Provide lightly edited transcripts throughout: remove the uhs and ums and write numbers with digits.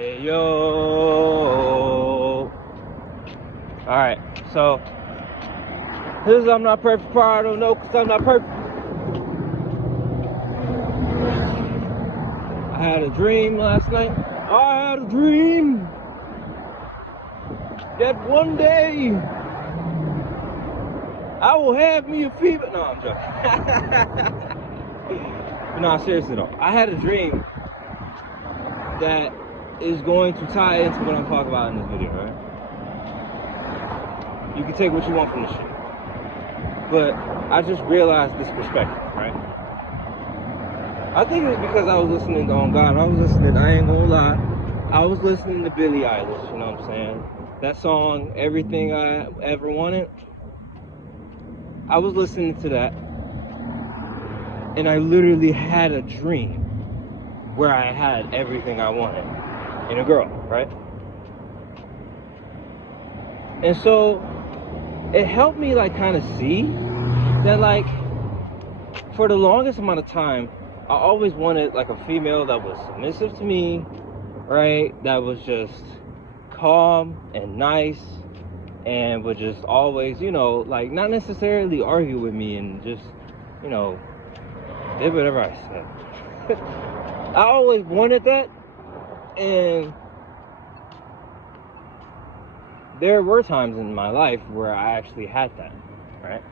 Hey yo. Alright, so this is I'm not perfect part. I don't know because I'm not perfect. I had a dream last night. I had a dream that one day I will have me a fever. No, I'm joking. But no, seriously though, I had a dream that is going to tie into what I'm talking about in this video, right? You can take what you want from this shit. But I just realized this perspective, right? I think it's because I was listening to On God. I ain't gonna lie, I was listening to Billie Eilish, you know what I'm saying? That song, Everything I Ever Wanted. I was listening to that, and I literally had a dream where I had everything I wanted in a girl, right? And so it helped me like kind of see that like for the longest amount of time I always wanted like a female that was submissive to me, right? That was just calm and nice and would just always, you know, like not necessarily argue with me and just, you know, did whatever I said. I always wanted that, and there were times in my life where I actually had that, right?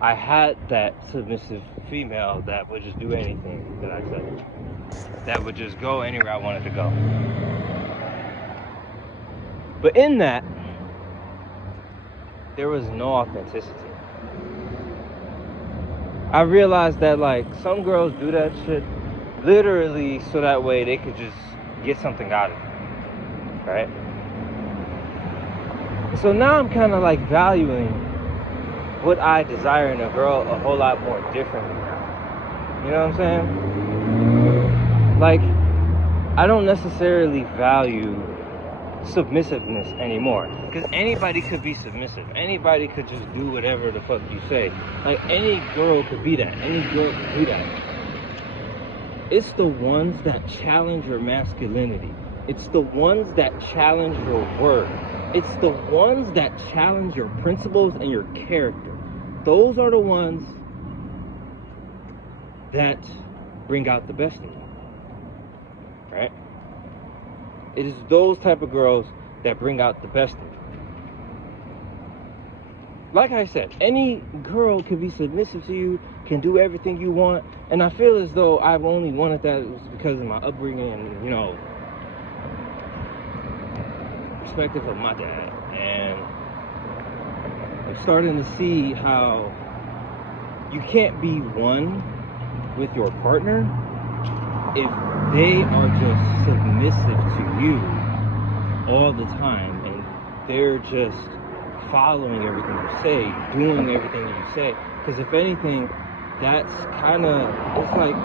I had that submissive female that would just do anything that I said. That would just go anywhere I wanted to go. But in that, there was no authenticity. I realized that like some girls do that shit literally so that way they could just get something out of it, right? So now I'm kind of like valuing what I desire in a girl a whole lot more differently now. You know what I'm saying? Like, I don't necessarily value submissiveness anymore, because anybody could be submissive. Anybody could just do whatever the fuck you say. Like, any girl could be that. Any girl could do that. It's the ones that challenge your masculinity. It's the ones that challenge your word. It's the ones that challenge your principles and your character. Those are the ones that bring out the best in you, right? It is those type of girls that bring out the best in you. Like I said, any girl can be submissive to you, can do everything you want, and I feel as though I've only wanted that because of my upbringing and, you know, perspective of my dad. And I'm starting to see how you can't be one with your partner if they are just submissive to you all the time and they're just following everything you say, doing everything you say. Because if anything, that's kind of, it's like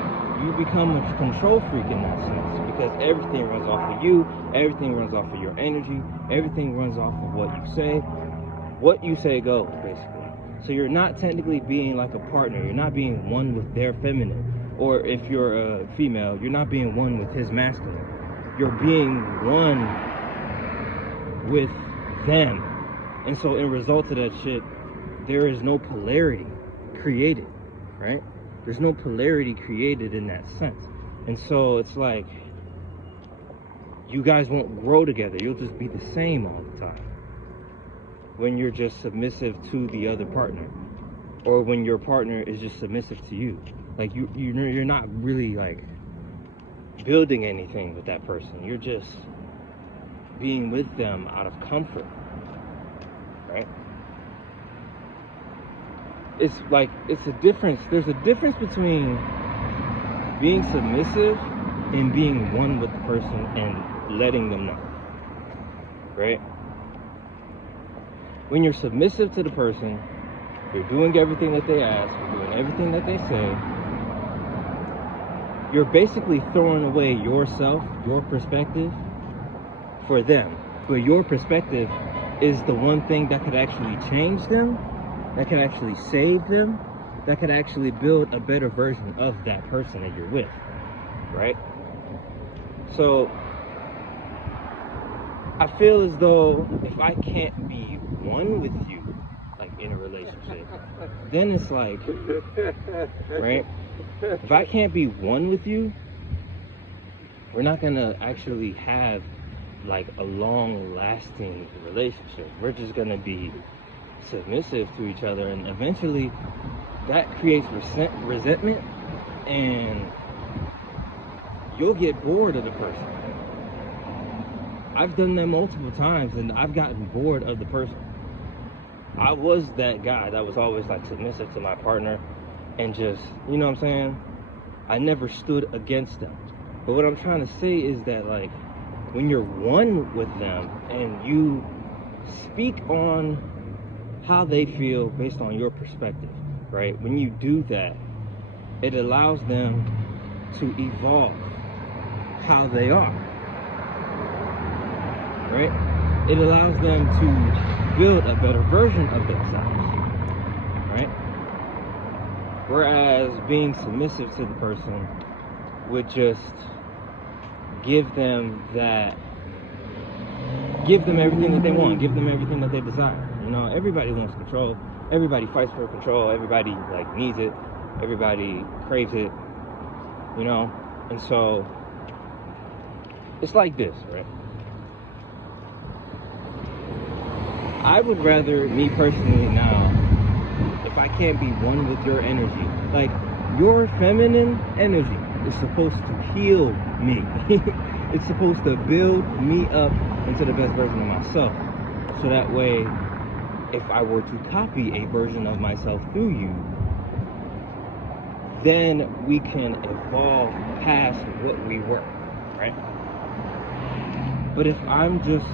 you become a control freak in that sense, because everything runs off of you, everything runs off of your energy, everything runs off of what you say goes, basically. So you're not technically being like a partner, you're not being one with their feminine, or if you're a female, you're not being one with his masculine, you're being one with them. And so in result of that shit, there is no polarity created, right? There's no polarity created in that sense. And so it's like, you guys won't grow together. You'll just be the same all the time. When you're just submissive to the other partner. Or when your partner is just submissive to you. Like, you're not really, like, building anything with that person. You're just being with them out of comfort. Right? It's like, it's a difference. There's a difference between being submissive and being one with the person and letting them know. Right? When you're submissive to the person, you're doing everything that they ask, you're doing everything that they say, you're basically throwing away yourself, your perspective, for them. But your perspective is the one thing that could actually change them, that could actually save them, that could actually build a better version of that person that you're with, right? So I feel as though if I can't be one with you, like in a relationship, then it's like, right? If I can't be one with you, we're not gonna actually have like a long-lasting relationship. We're just gonna be submissive to each other, and eventually that creates resentment, and you'll get bored of the person. I've done that multiple times, and I've gotten bored of the person. I was that guy that was always like submissive to my partner, and just, you know what I'm saying? I never stood against them. But what I'm trying to say is that, like, when you're one with them and you speak on how they feel based on your perspective, right? When you do that, it allows them to evolve how they are, right? It allows them to build a better version of themselves, right? Whereas being submissive to the person would just give them everything that they want, give them everything that they desire. You know, everybody wants control. Everybody fights for control. Everybody like needs it. Everybody craves it. You know, and so it's like this, right? I would rather, me personally now, if I can't be one with your energy, like your feminine energy is supposed to heal me. It's supposed to build me up into the best version of myself. So that way, if I were to copy a version of myself through you, then we can evolve past what we were, right? But if I'm just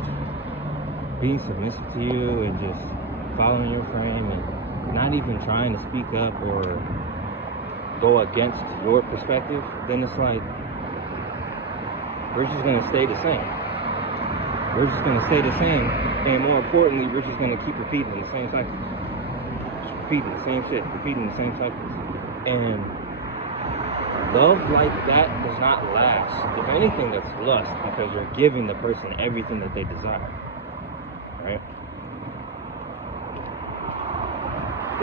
being submissive to you and just following your frame and not even trying to speak up or go against your perspective, then it's like we're just going to stay the same. We're just going to stay the same, and more importantly, we're just going to keep repeating the same cycles. Just repeating the same shit, repeating the same cycles. And love like that does not last. If anything, that's lust, because you're giving the person everything that they desire, right?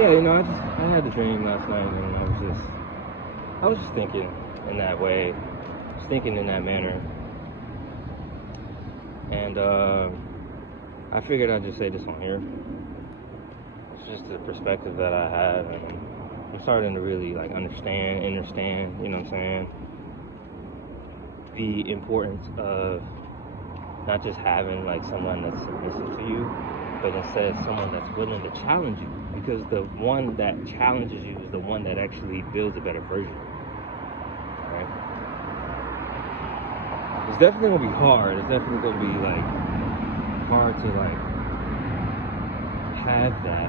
Yeah, you know, I had a dream last night, and I was just thinking in that way, just thinking in that manner, and I figured I'd just say this on here. It's just the perspective that I have, and I'm starting to really like understand, you know what I'm saying, the importance of not just having like someone that's submissive to you, but instead someone that's willing to challenge you, because the one that challenges you is the one that actually builds a better version, right? It's definitely gonna be hard. It's definitely gonna be like hard to like have that,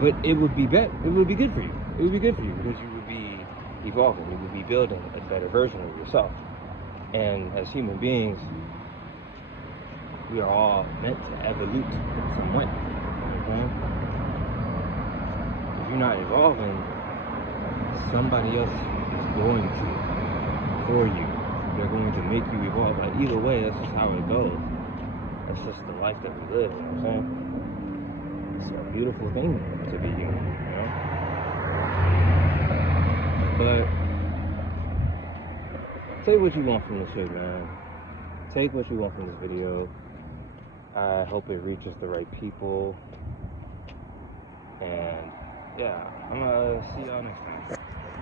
but it would be better. It would be good for you. It would be good for you because you would be evolving. You would be building a better version of yourself. And as human beings, we are all meant to evolve in some way. Okay? If you're not evolving, somebody else is going to for you. They're going to make you evolve. Like either way, that's just how it goes. That's just the life that we live. You know what I'm saying? It's a beautiful thing to be human. You know. But take what you want from this shit, man. Take what you want from this video. I hope it reaches the right people. And yeah, I'm gonna see y'all next time.